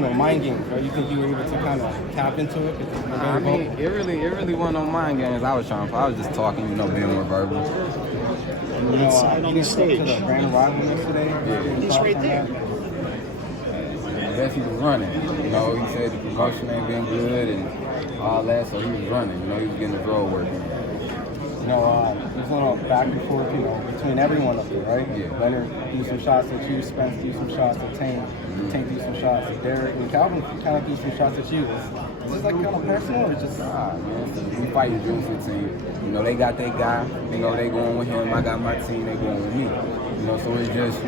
mind games, right? You think you were able to kind of tap into it? I mean, it really wasn't no mind games I was trying for. I was just talking, being more verbal. You didn't stage to the grand rival yesterday. Yeah. He's right there. I guess he was running. He said the promotion ain't been good and all that, so he was running. He was getting his road working. There's a little back and forth, between everyone up there, right? Yeah. Leonard threw some shots at you, Spence threw some shots at Tank, Tank threw some shots at Derek, and Calvin kind of threw some shots at you. Is this like kind of personal or just? Man, we fight the Juicy team. They got their guy. They going with him. I got my team. They going with me. So it's just,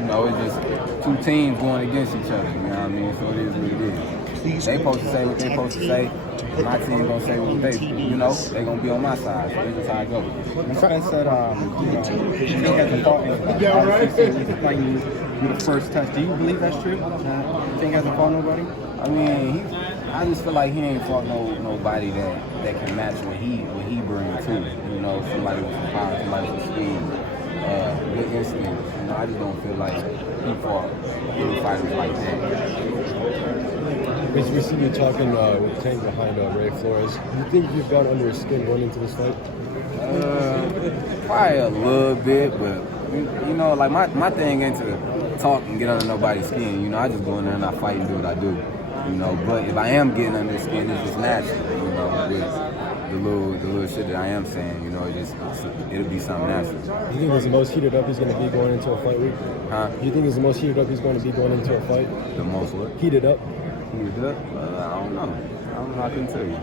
two teams going against each other. You know what I mean? So it is what it is. They supposed to say what they supposed to say. My team gonna say what they, they gonna be on my side. So this is how it goes. And Spence said, he hasn't fought anybody. Yeah, right. He's fighting you the first test. Do you believe that's true? You think he hasn't fought nobody? I mean, I just feel like he ain't fought nobody that can match what he brings to it. Somebody with some power, somebody with speed, good instincts. I just don't feel like he fought any fighters like that. We see you talking with Tank behind Ray Flores. Do you think you've got under his skin going into this fight? Probably a little bit, but like my thing ain't to talk and get under nobody's skin. I just go in there and I fight and do what I do. But if I am getting under his skin, it's just natural. With the little shit that I am saying, it'll be something natural. Do you think it's the most heated up he's going to be going into a fight week? Huh? Do you think it's the most heated up he's going to be going into a fight? The most what? Heated up. Heated up? I don't know. I couldn't tell you.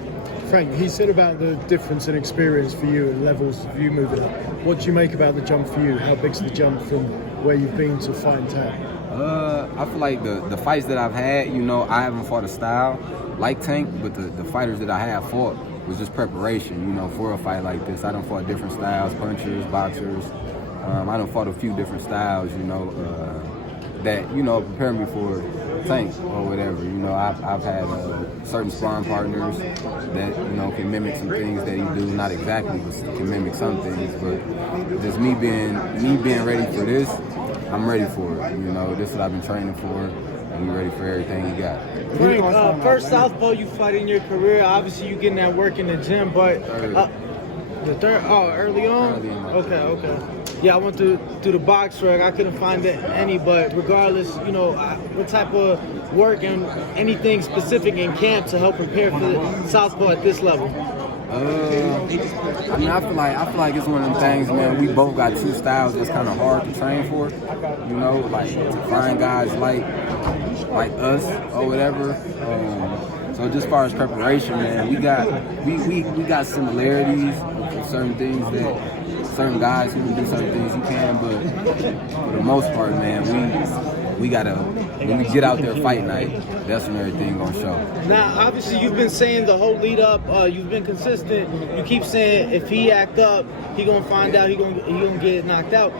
Frank, he said about the difference in experience for you and levels of you moving up. What do you make about the jump for you? How big's the jump from where you've been to fighting Tank? I feel like the fights that I've had, I haven't fought a style like Tank, but the fighters that I have fought was just preparation, for a fight like this. I done fought different styles, punchers, boxers. I done fought a few different styles, that, prepare me for Tank or whatever. I've had certain sparring partners that, can mimic some things that he do, not exactly, but can mimic some things. But just me being ready for this, I'm ready for it. This is what I've been training for, and we're ready for everything he got. Frank, first southpaw you fight in your career. Obviously, you getting that work in the gym, but the third. Oh, early on. Early in my Okay. Yeah, I went through the box track. I couldn't find any, but regardless, what type of work and anything specific in camp to help prepare for the southpaw at this level. I mean, I feel like it's one of them things, man. We both got two styles that's kind of hard to train for. Like to find guys like us or whatever. So just as far as preparation, man, we got similarities with certain things that certain guys who can do certain things you can, but for the most part, man, we gotta, when we get out there fight night, that's when everything gonna show. Now, obviously, you've been saying the whole lead up, you've been consistent. You keep saying if he act up, he gonna find out he gonna get knocked out.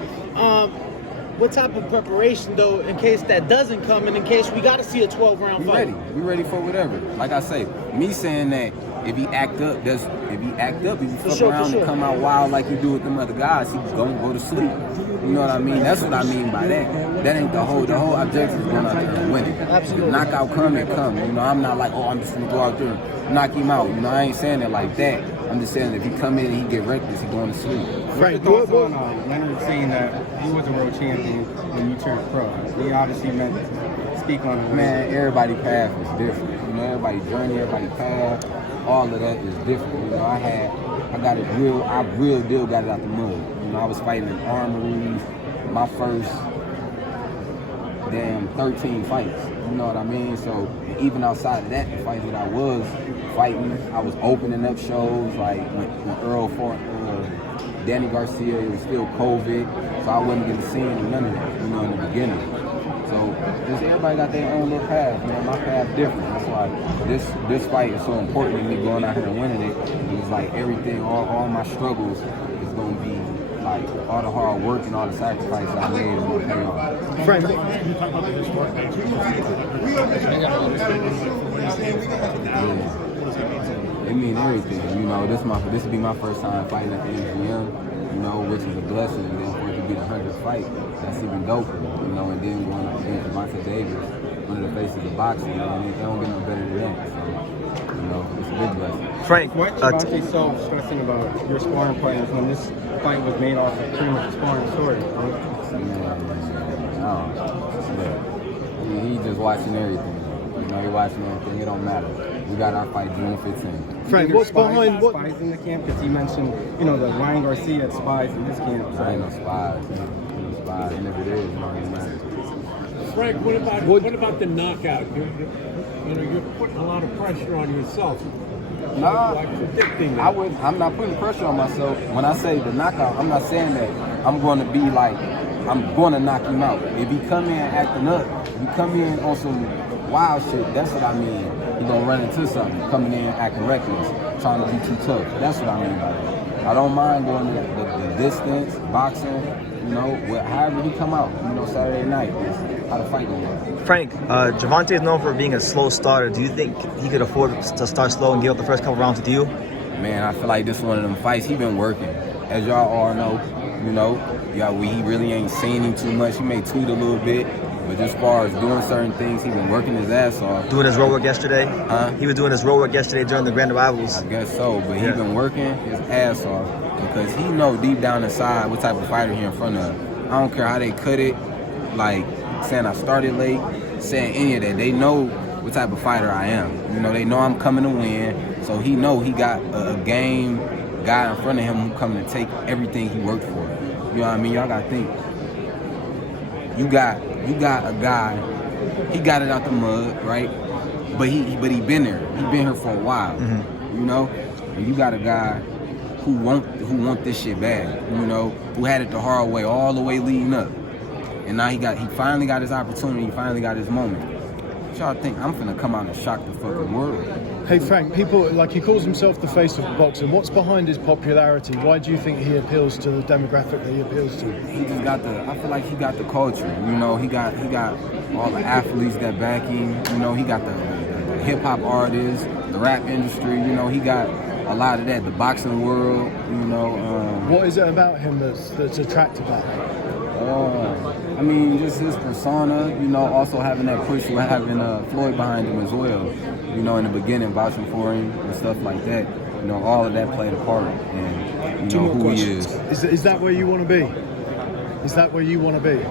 What type of preparation though, in case that doesn't come, and in case we got to see a 12-round fight? We ready for whatever. Like I say, me saying that if he act up, if he fuck around and come out wild like you do with them other guys, he's gonna go to sleep. You know what I mean? That's what I mean by that. That ain't the whole objective is going out there and winning. Absolutely. If knockout come, it come. I'm not like, I'm just gonna go out there and knock him out. I ain't saying it like that. I'm just saying if he come in and he get reckless, he going to sleep. Frank, what's your thoughts on Leonard saying that he was a world champion when you turned pro? He obviously meant to speak on it. Man, everybody's path is different. Everybody's journey, everybody's path, all of that is different. I real deal got it out the mud. I was fighting in armories, my first damn 13 fights. You know what I mean? So even outside of that, the fights that I was fighting, I was opening up shows like when Earl fought Danny Garcia. It was still COVID, so I wasn't getting seen none of that, in the beginning. So just everybody got their own little path, man. My path different. That's why this fight is so important to me, going out here and winning it. It's like everything, all my struggles is going to be like all the hard work and all the sacrifices I made will pay off. Frank, It means everything. This will be my first time fighting at the MGM, which is a blessing. And then for it to be the 100th fight, that's even doper, you know, and then going up against Gervonta Davis, one of the faces of boxing, you know, and they don't get no better than that. So, you know, it's a big blessing. Frank, Why Gervonta so stressing about your sparring partners when this fight was made off of pretty much a sparring story? Look, he just watching everything. You know, he watching everything. It don't matter. We got our fight June 15th. Frank, what's behind what? Spies in the camp? Because he mentioned, you know, the Ryan Garcia that spies in his camp. I ain't no spies. Ain't no spies. And if it is, you know, it matters. Frank, what about the knockout? You're putting a lot of pressure on yourself. Nah, Like predicting that. I'm not putting pressure on myself. When I say the knockout, I'm not saying that I'm going to be like, I'm going to knock him out. If he come in acting up, if he come in on some wild shit, that's what I mean. He gonna run into something, coming in acting reckless, trying to be too tough. That's what I mean by that. I don't mind going the distance, boxing, you know, however he come out, you know, Saturday night, is how the fight gonna go. Frank, Gervonta is known for being a slow starter. Do you think he could afford to start slow and give up the first couple rounds with you? Man, I feel like this is one of them fights. He been working, as y'all all know. You know, he really ain't seen him too much. He may tweet a little bit, but as far as doing certain things, he been working his ass off. Doing his road work yesterday? He was doing his road work yesterday during the grand rivals. I guess so, but he been working his ass off because he know deep down inside what type of fighter he in front of. I don't care how they cut it, like saying I started late, saying any of that. They know what type of fighter I am. You know, they know I'm coming to win, so he know he got a game guy in front of him who coming to take everything he worked for. You know what I mean? Y'all gotta think. You got a guy, he got it out the mud, right? But he been there. He been here for a while. You know? And you got a guy who want this shit bad, you know, who had it the hard way all the way leading up. And now he finally got his opportunity, he finally got his moment. What y'all think? I'm finna come out and shock the fucking world. Hey Frank, people like he calls himself the face of boxing. What's behind his popularity? Why do you think he appeals to the demographic that he appeals to? He just got I feel like he got the culture. You know, he got all the athletes that back him. You know, he got the hip hop artists, the rap industry. You know, he got a lot of that. The boxing world. You know. What is it about him that's attractive about him? I mean, just his persona, you know, also having that push with having Floyd behind him as well, you know, in the beginning, vouching for him and stuff like that. You know, all of that played a part in, you know, who he is. Is that where you want to be? Is that where you want to be?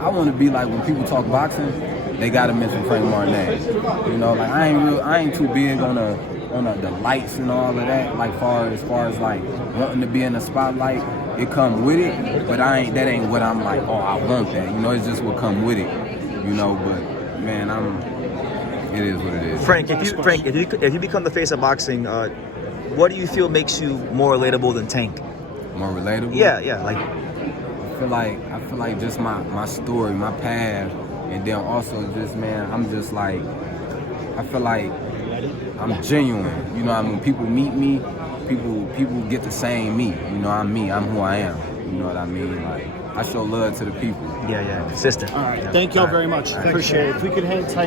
I want to be like when people talk boxing, they got to mention Frank Martinez. You know, like I ain't too big on the lights and all of that. Like as far as like wanting to be in the spotlight. It come with it, but that ain't what I'm like, oh, I want that. You know, it's just what come with it. You know, but man, it is what it is. Frank, if you become the face of boxing, what do you feel makes you more relatable than Tank? More relatable? Yeah, like I feel like just my story, my path, and then also just, man, I'm just like, I feel like I'm genuine. You know, I mean, when people meet me, people get the same me. You know, I'm me. I'm who I am. You know what I mean? Like, I show love to the people. Yeah, consistent. All right. Thank y'all very much. Appreciate it. If we could hang tight.